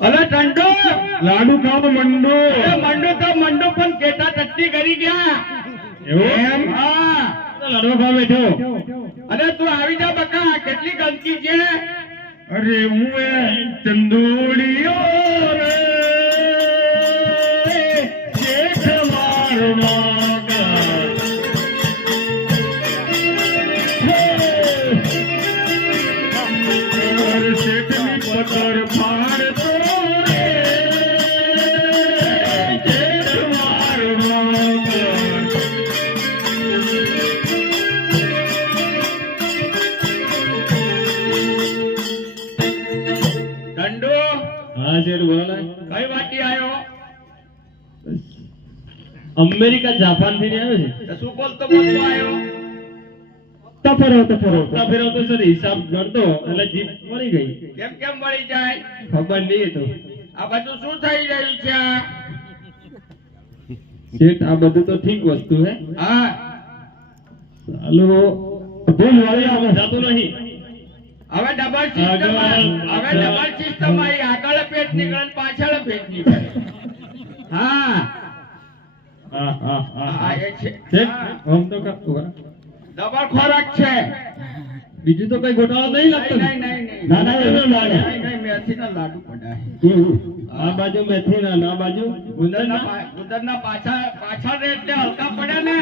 અલે ટંટો લાડુ ખાવ મંડો. મંડો તો મંડો પણ કેટા ટટ્ટી કરી ગયા. એવું? હા. લાડુ ખાવ બેઠો. અરે તું આવી જા બકા કેટલી ગંદકી છે. અરે હું એ ચંદોડીઓ રે. અમેરિકા જાપાનથી આવ્યો છે? તો શું બોલતો બોલતો આવ્યો? તફરો તફરો તફરો સર હિસાબ ગણતો એટલે જીપ મળી ગઈ. કેમ કેમ મળી જાય? ખબર નહીં તો. આ બધું શું થઈ રહ્યું છે શેઠ આ બધું તો ઠીક વસ્તુ હે. હા. ચાલો ભૂલ વાળી આ જાતું નહીં. હવે ડબલ સિસ્ટમ હવે ડબલ સિસ્ટમ આવી આગળ પેટ નીકળે પાછળ પેટ નીકળે. હા. ડબલ ખોરાક છે. બીજું તો કઈ ગોટાળો નહીં લાગતો ના? ના એનો લાડુ. નહીં નહીં લાડુ પડાય. આ બાજુ મેથી ના ના બાજુ ગુંદરના? પા- ગુંદરના પાછળ પાછા રે એટલે હલકા પડે ને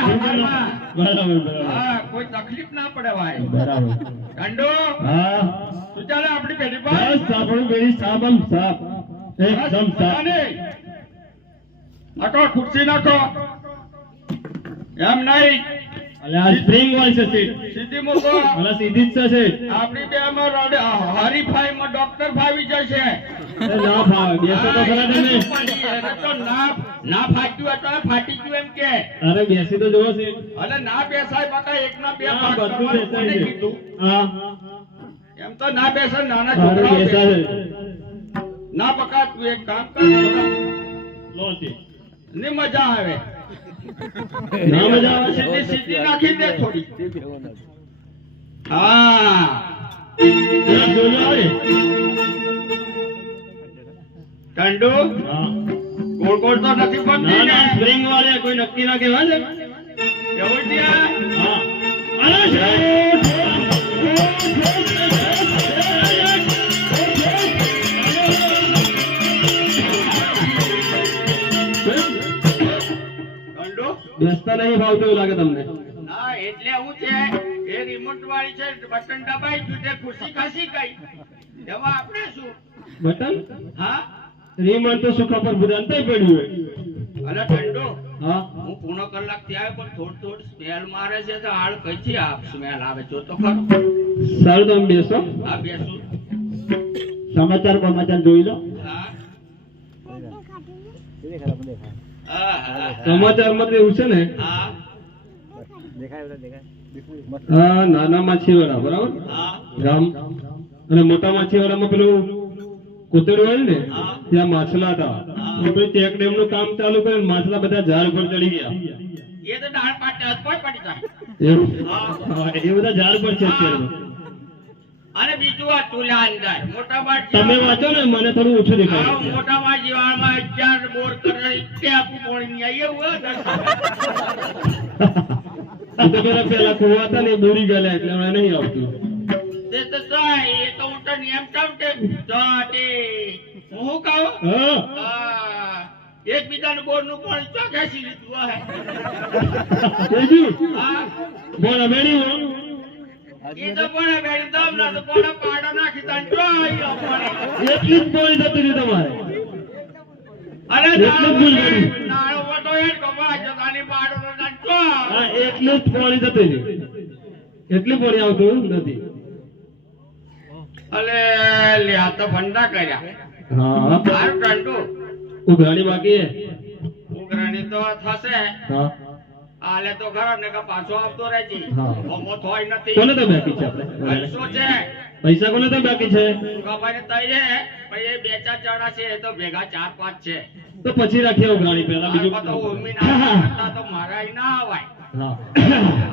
બરાબર બરાબર હા કોઈ તકલીફ ના પડે ભાઈ. બરાબર. ઠંડો હા. શું ચાલે આપણી પેઢી પર બસ સાંભળું પેલી સાબમ એકદમ સાપ નાખો ખુરશી નાખો. એમ નહીં. અલે સ્પ્રિંગ હોય છે સીટ સીધી મૂકો. અલે સીધી જ છે આપણી બે માં રોડ- હરીફાઈમાં ડોક્ટર ફાવી જશે. ના ભાવ બેસો તો ખરા તમે. તો ના ના ફાટ્યું હોય ફાટી ગયું એમ કે. અરે બેસી તો જુઓ સીટ અને ના બેસાય બકા એક ના બે હા, ભાગ બધું બેસાય છે. હા. એમ તો ના બેસાય નાના છોકરા બેસા. બેસે. ના બકા તું એક કામ કર. લો ની મજા આવે. ના મજા આવે છે સીધી સીધી નાખી દે થોડી. હા. ટંડુ? ગોળ ગોળ તો નથી ના સ્પ્રિંગ વાળે કોઈ નક્કી ના કહેવાય એવું ભાવતું એવું લાગે તમને? ના એટલે હું છે એ રિમોટ વાળી છે બટન દબાઈ ગયું તે ખુશી ખસી ગઈ. એમાં આપણે શું? બટન? હા? રીમન તો સુખા પર બુધાંતાય પડ્યું હોય. અરે ઠંડો હા. હું પૂર્ણ કલાકથી આવ્યો પણ થોડું થોડું સ્મેલ મારે છે તો હાલ કઈથી આ સ્મેલ આવે? જો તો ખરો. સારું તમે બેસો. આ બેસો. સમાચાર સમાચાર જોઈ લો. હા હા હા. સમાચારમાં તો એવું છે ને હા. આ નાના માછીવાળા બરાબર? હા ગામ અને મોટા માછીવાડામાં પેલું કોતેડું હોય ને ત્યાં માછલા હતા. તો ચેક ડેમનું કામ ચાલુ કરે માછલા બધા ઝાડ પર ચડી ગયા. એ તો પાટે બધા ઝાડ પર છે અત્યારે. અને બીજું આ તુલા અંદર. મોટા બાદ તમે વાંચો ને મને થોડું ઓછું દેખાય. મોટા જીવામાં અગિયાર બોર કરે તે પોણી આવી એવું હોય દસ. એ તો પેલા હતા ને બુરી ગયેલા એટલે હવે નહીં આવતું. તે તો થાય એ તો હું તો નિયમ ચાલ કે હું કહું? હા. એકબીજાનું બોરનું પાણી ચો ખેંચી લીધું હે. તેજી હા. બોલ અમેરી હો. એ તો પણ બેડી દમ ના તો પણ પાડા નાખી તાન ચો એટલી જ બોલી જતી તમારે. અરે. નાળો વટો એ જતાની પાડો હા એટલું જ પાણી જતું છે એટલું પાણી આવતું નથી. અલે લે આ તો ફંડા કર્યા. હા. બાર ટંટુ. ઉઘરાણી બાકી ઉઘરાણી તો થશે. હા. આલે તો ખરા ને કે પાછો આવતો રહેજે. અમો થોય નથી. કોને તો બાકી છે આપણે? પૈસો છે. પૈસા કોને તો બાકી છે? કમાઈને તઈ છે પણ બે ચાર જણા છે એ તો ભેગા ચાર પાંચ છે. તો પછી રાખીએ ઉઘરાણી પહેલા. બીજું તો મારા ના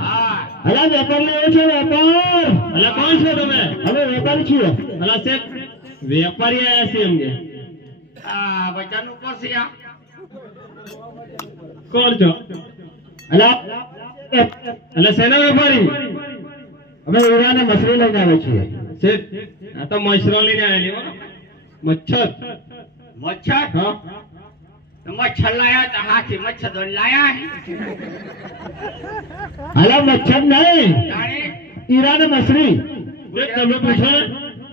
હા. અલા વેપાર ને એવો છે વેપાર? અલા કોણ છો તમે? હવે વેપારી છીએ. અલા શેઠ વેપારી આયા છે એમ કે. આ બચાનું કોણ છે આ. કોણ છો? અલા એટલે શેના વેપારી? અમે ઈરાને મસરી લઈને આવે છીએ. શેઠ આ તો મસરો લઈને આવેલી હો. મચ્છર. મચ્છર? હા. મચ્છર લાયા તો હાથી મચ્છર દોડ લાયા અલા મચ્છર નહીં. ઈરાને હીરાને તમે પૂછો.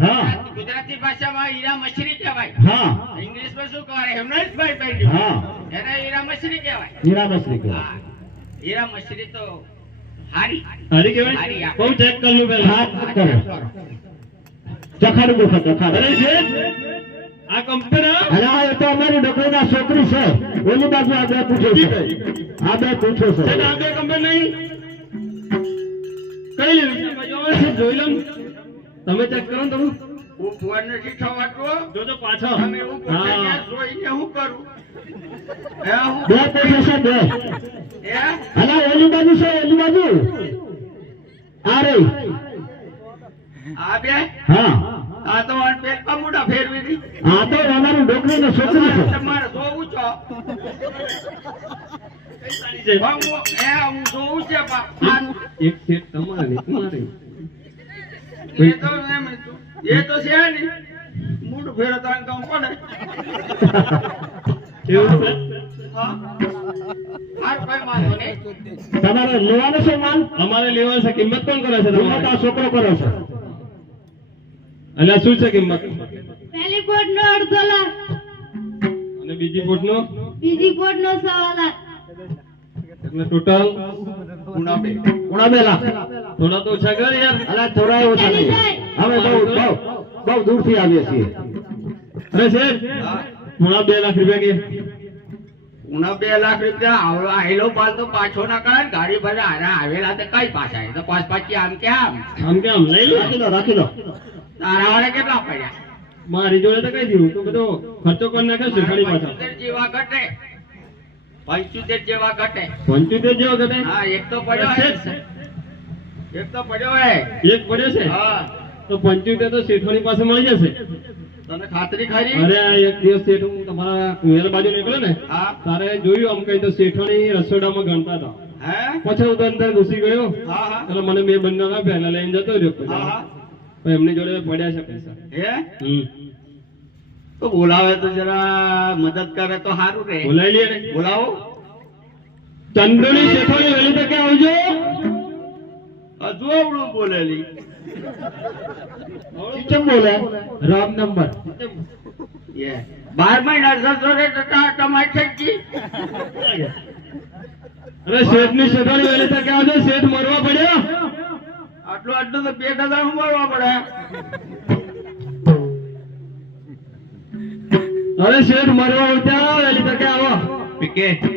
હા. ગુજરાતી ભાષામાં ઈરા મછરી કહેવાય. હા. ઇંગ્લિશમાં શું કહેવાય? હેમરાજભાઈ પહેર્યું હા. એને ઈરા મછરી કહેવાય. ઈરા મછરી કહેવાય. હા. હીરા મછલી તો હારી. હારી કહેવાય? બહુ ચેક કરી લું પેલા હાથ કરો ચખાડું. અરે શેઠ! આ કંપની અરે આ એ તો અમારી ડોકરીના છોકરી છે. ઓલી બાજુ આ બે પૂછે છે. આ બે પૂછે છે. આ બે કંપની નહીં? કઈ લેવી છે બાજુ આવે છે જોઈ લઉં? તમે ચેક કરો તમે. હું ફોન નથી થવાતું જોજો પાછો. અમે હું. જોઈને હું કરું? હે બે પૂછે છે બે. હે? અલા ઓલી બાજુ છે ઓલી બાજુ? આ રહી. આ બે? હા. આ તો આ પેટમાં મોઢા ફેરવી દી તો અમારી ડોકરીની છોકરી છે. તમારે જોવું છો? છે. હું હે હું તમારે ને તમારે એ તો એ તો છે નહીં મૂળ ફેરો કામ પડે એવું હા. તમારે લેવાનો છે માલ? અમારે લેવા છે કિંમત કોણ કરે છે કિંમત આ છોકરો કરે છે. એટલે શું છે કિંમત? પહેલી કોટ નો અડધો લાખ. અને બીજી બોટનો બીજી કોટ નો સવા લાખ. એટલે ટોટલ? ગુના બે ઉણા બે લાખ થોડા તો ઓછા કર યાર. અલા થોડા ઓછા નહીં અમે બહુ બહુ બહુ દૂરથી આવીએ છીએ. અરે શેઠ હા બે લાખ રૂપિયા કે? ઉના બે લાખ રૂપિયા આવડો આયેલો પાલ તો પાછો ના કરે ગાડી ભરે આવેલા તો કઈ પાછા એ તો પાંચ પાછી આમ કે આમ. આમ કે આમ લઈ લો. રાખી લો રાખી લો. તારા વાળા કેટલા પડ્યા? મારી જોડે તો કઈ દીધું? તો બધો ખર્ચો કોણ નાખે છે ખાલી પાછા. જેવા ઘટે. પંચોતેર જેવા ઘટે. પંચોતેર જેવા ઘટે? હા એક તો પડ્યો છે એક તો પડ્યો હે. એક પડ્યો છે? હા. તો પંચોતેર તો શેઠોની પાસે મળી જશે. તને ખાતરી ખરી? અરે એક દિવસ શેઠ હું તમારા કુવેર બાજુ નીકળ્યો ને હા. તારે જોયું આમ કઈ તો શેઠોની રસોડામાં ગણતા હતા. હે? પછી હું તો અંદર ઘૂસી ગયો. હા હા. એટલે મને બે બંને પહેલા લઈને જતો રહ્યો. હા હા. એમની જોડે પડ્યા છે પૈસા. હે? હમ. તો બોલાવે તો જરા મદદ કરે તો સારું રે. બોલાવી લે બોલાવો. ચંદુની શેઠોની વહેલી તકે આવજો. હજુ આવડું બોલેલી. કેમ બોલે? રામ નંબર. યે બાર મહિના જશો રે ઠેકી. અરે શેઠની શેઠોની વહેલી તકે આવજો. શેઠ મરવા પડ્યા. આટલું આટલું તો પેટ હું ઉમારવા પડે. અરે શેઠ મરવા ઉઠ્યા વહેલી તકે આવો. પીકે.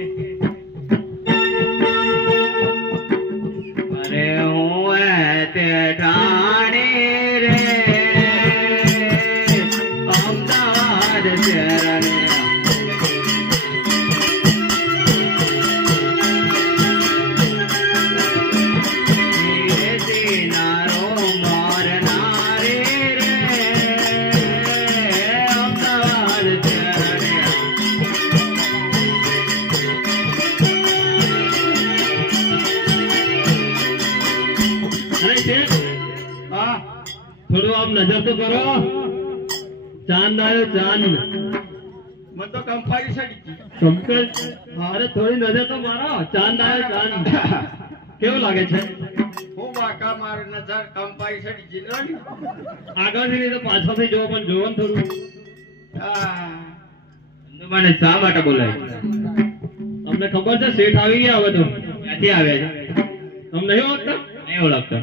ચાંદ આવ્યો ચાંદ મને તો કંપાઈ ગઈ કંપેર અરે થોડી નજર તો મારો. ચાંદ આવ્યો ચાંદ કેવું લાગે છે? હું વાંકા મારે નજર કંપાઈ ગઈ લો આગળથી તો પાછળથી જોવો પણ જોવો ને થોડું. મને શા માટે બોલાય? તમને ખબર છે શેઠ આવી ગયા હવે તો. ક્યાંથી આવ્યા છે? તમને નહીં ઓળખતા? નહીં ઓળખતા.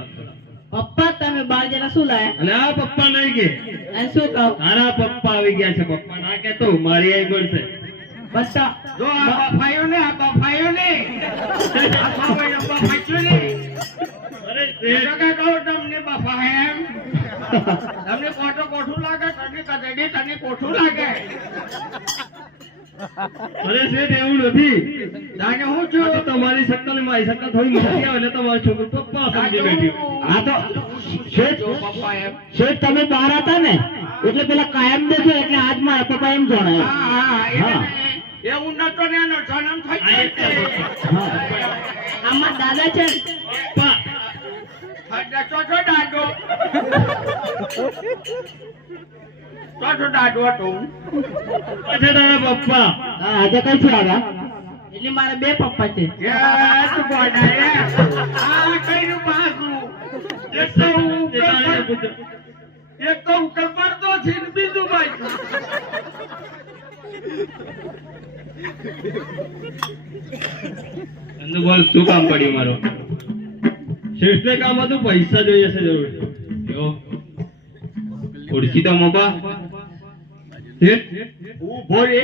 પપ્પા તમે બાર જણા શું લાયા? અને આ પપ્પા નહીં કે. અને શું કહો? તારા પપ્પા આવી ગયા છે પપ્પા ના કેતો મારી આઈ બોલશે બતા જો આ બાફાયો ને આ બાફાયો ને. આ બાબાએ બાફાયો ને. અરે તે શેઠ કહો તમને બાફા હે તમને કોઠો કોઠું લાગે તને કદડી તને કોઠું લાગે. અરે શેઠ એવું નથી. જાણે હું આ છું તો તમારી શક્કલ મારી શક્કલ થોડી મોટી આવે એટલે તમારી છોકરી પપ્પા સમજી બેઠી. આ તો શેઠ પપ્પા એમ. શેઠ તમે બહાર હતા ને એટલે પેલા કાયમ દેખે એટલે આજ મારા પપ્પા એમ જણાય હા હા હા. એવું નતો ને એનો જન્મ થઈ. હા આમાં દાદા છે ને? પપ્પા દાદો. ચોથો દાદો હતો હું. તારા પપ્પા આજે કઈ થી આવ્યા એટલે મારા બે પપ્પા છે એ તું બોલા એ. આ કઈનું પાછું? એક તો હું તે તારે ઉપર- પૂછો. એક તો ઉકલ પડતો છે બીજું ભાઈ ચંદુ બોલ શું કામ પડ્યું મારો શ્રેષ્ઠ કામ હતું પૈસા જોઈએ છે જરૂર ખુરશી તો મોબા ઊભો રે.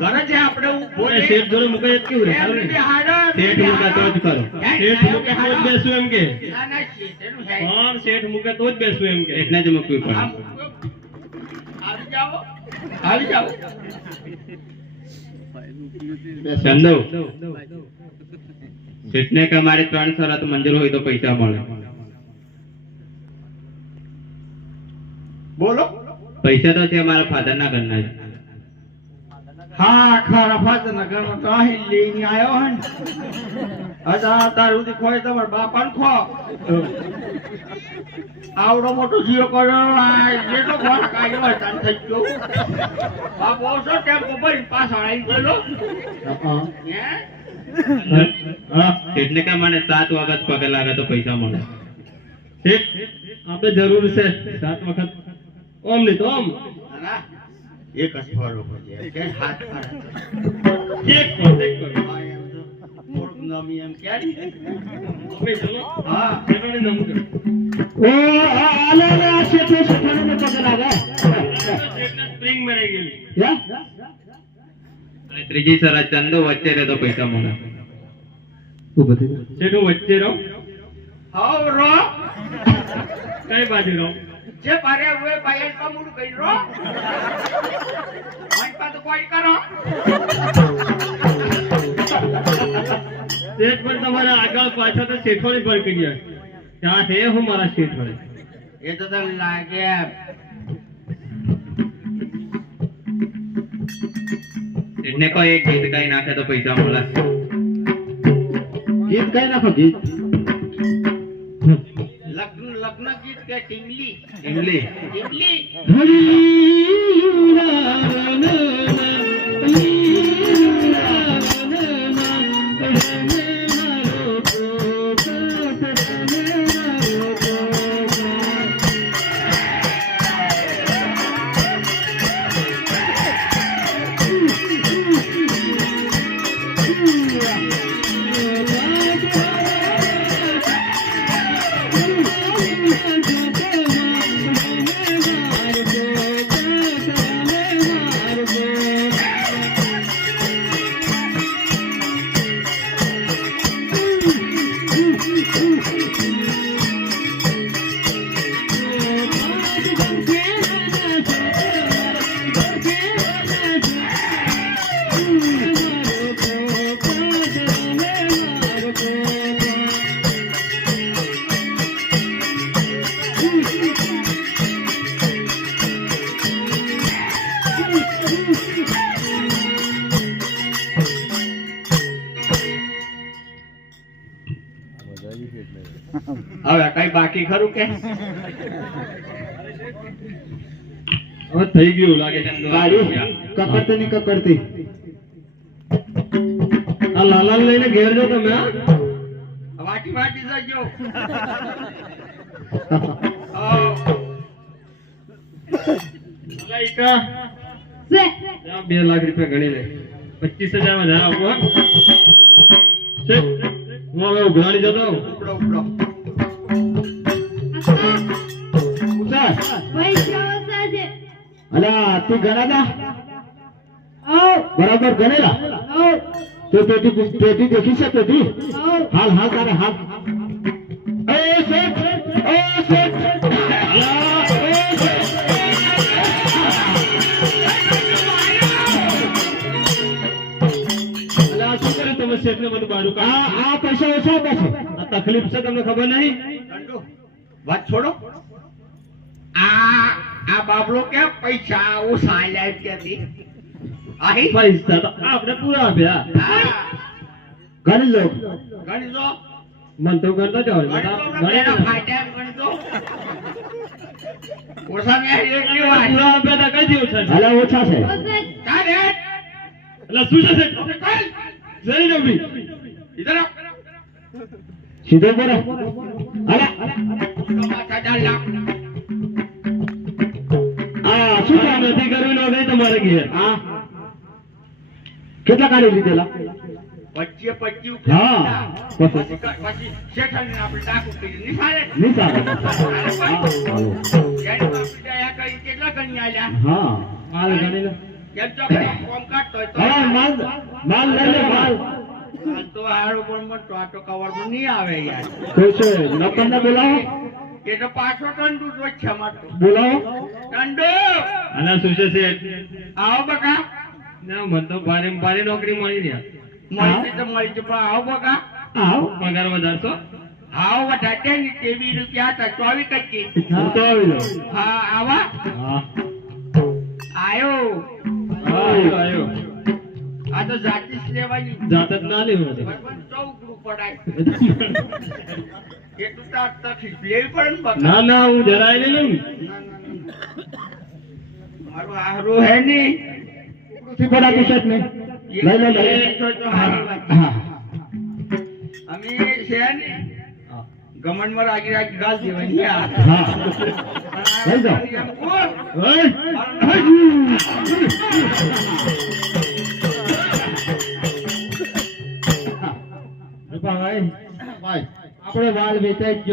ઘરે જે આપણે ઊભો રે. શેઠ જોડે મુકાય જ કેવું રે સારું એમ ને? બિહાડો, શેઠ મુકા તો જ કરો શેઠ મુકે તો જ બેસું એમ કે. ના, ના, શેઠેનું છે. પણ શેઠ મુકે તો જ બેસું એમ કે? એટલે જ મૂકવી પડે આવી જાઓ. આવી જાઓ. ચંદુ શેઠને કે મારે ત્રણ શરત મંજૂર હોય તો પૈસા મળે. બોલો. પૈસા તો છે મારા ફાધર ના ઘરના છે હા ખરા ફાતના ઘરમાં તો અહીં લઈને આવ્યો હે ને. તાર સુધી ખોય તમારા બાપાને ખો. આવડો મોટો જીઓ કર્યો આ જેટલો ખોરાક આવ્યો હોય તાન થઈ ગયો. બાપ ઓછો ટેમ્પો ભરી પાછળ આવી ગયેલો હે. કે મને સાત વખત પગે લાગે તો પૈસા મળે. આપણે જરૂર છે. સાત વખત ઓમ નહીં તો ઓમ. ના, એક જ ફરો છે. કે હાથ ફરે એક કર એક તો થોડુંક નમી એમ ક્યારે અમે ચલો હા. શેઠોને નમ કર. ઓ આલે આલે આ શેઠે શેઠાણીને પગે લાગે શેઠને સ્પ્રિંગ હે? અને ત્રીજી શરત ચંદો વચ્ચે રે તો પૈસા હું વચ્ચે રહો. હવ રો કઈ બાજુ રહું? જે ભારે હોય ભાઈ મૂળ કઈ રો મન પા તો કોઈ કરો. શેઠ પણ તમારા આગળ પાછળ તો શેઠોળી પર કરી ત્યાં છે હું મારા શેઠોળી. એ તો તને લાગે એને કોઈ એક ગીત ગાઈ નાખે તો પૈસા મળે. ગીત ગાઈ નાખો ગીત? લગ્ન લગ્ન ગીત કે ટીંગલી બાકી ખરું કે? હવે થઈ ગયું લાગે છે. કકડતી ની કકડતી. આ લાલાને લઈને ઘેર જો તમે વાટી વાટી જજો. બે લાખ રૂપિયા ગણી લે. પચીસ હજાર વધારે આપો હું? હવે ઉઘરાણી જતો. ઉપડો ઉપડો. અલા તું ગણાતા બરાબર ગણેલા? તો પેટી પેટી દેખી છે પેટી હાલ હાલ તારે હાલ. એ શેઠ એ શેઠ. અલા, એ શેઠ. એટલે આ શું કર્યું તમે શેઠને બધું બારું આ કાઢ્યું? આ પૈસા ઓછા આપે આ તકલીફ છે તમને ખબર નહીં? વાત છોડો. આ આ બાબલો કે પૈસા ઓછા આલ્યા ત્યાંથી આહી? પૈસા તો આપણે પૂરા ભ્યા ગણી લો ગણી લો મન તો ગણતો જ હોય ગણી લો. ફાટ્યા ગણી દો ઓછા મે એટલી પૂરા વાત. આપ્યા તા કઈ ઓછા છે અલા ઓછા છે. ચાલે એટલે શું છે જઈ રમી ઇધર આવ. સીધો બોલો. અલા માથા ડાલ નાખ. આ શું કામ નથી કરવું નો ગઈ તમારે ઘેર. હા. કેટલા કાઢી લીધેલા? પચીએ પચી હા. પછી પછી શેઠાણીને આપણે ડાકુ કરી નિશાળે નહીં સારું જેને આપણે દયા કરી કેટલા ગણી આલ્યા? હા. માલ ગણી લો. કેમ તો કોમ કાઢતો હા માલ માલ લઈ લે માલ. આ તો હારો પણ મનતો આ તો કવરમાં નહીં આવે યાર. બોલાવો. એ તો પાછો ટંડુ જ વચ્ચે મારતો બોલો. ટંડુ અને શું છે શેઠ આવો બકા. ના મને તો ભારે ભારે નોકરી મળી રહ્યા. મળી છે તો મળી છે પણ આવો બકા. આવો. પગાર વધારશો? આવો વધારે ને તેવી રૂપિયા હતા ચોવી કચ્ચી હું. તો આવી જાઉં. હા આવા. આયો. આયો આ તો જાતિ જ લેવાની જાત જ ના લેવાની. ચૌકડું પડાય. ને ના હું જરાય નહીં લઉં. મારું હારું હે નહીં. પૃથ્વી પર આપી શકને લઈ લે અમે છે ને ગમનમાં રાગી રાગી ગાલ દેવાની હા. લઈ જાઓ. એમ કોણ? ઓય ભાઈ આપણે વાળ વેચાઈ ગયો.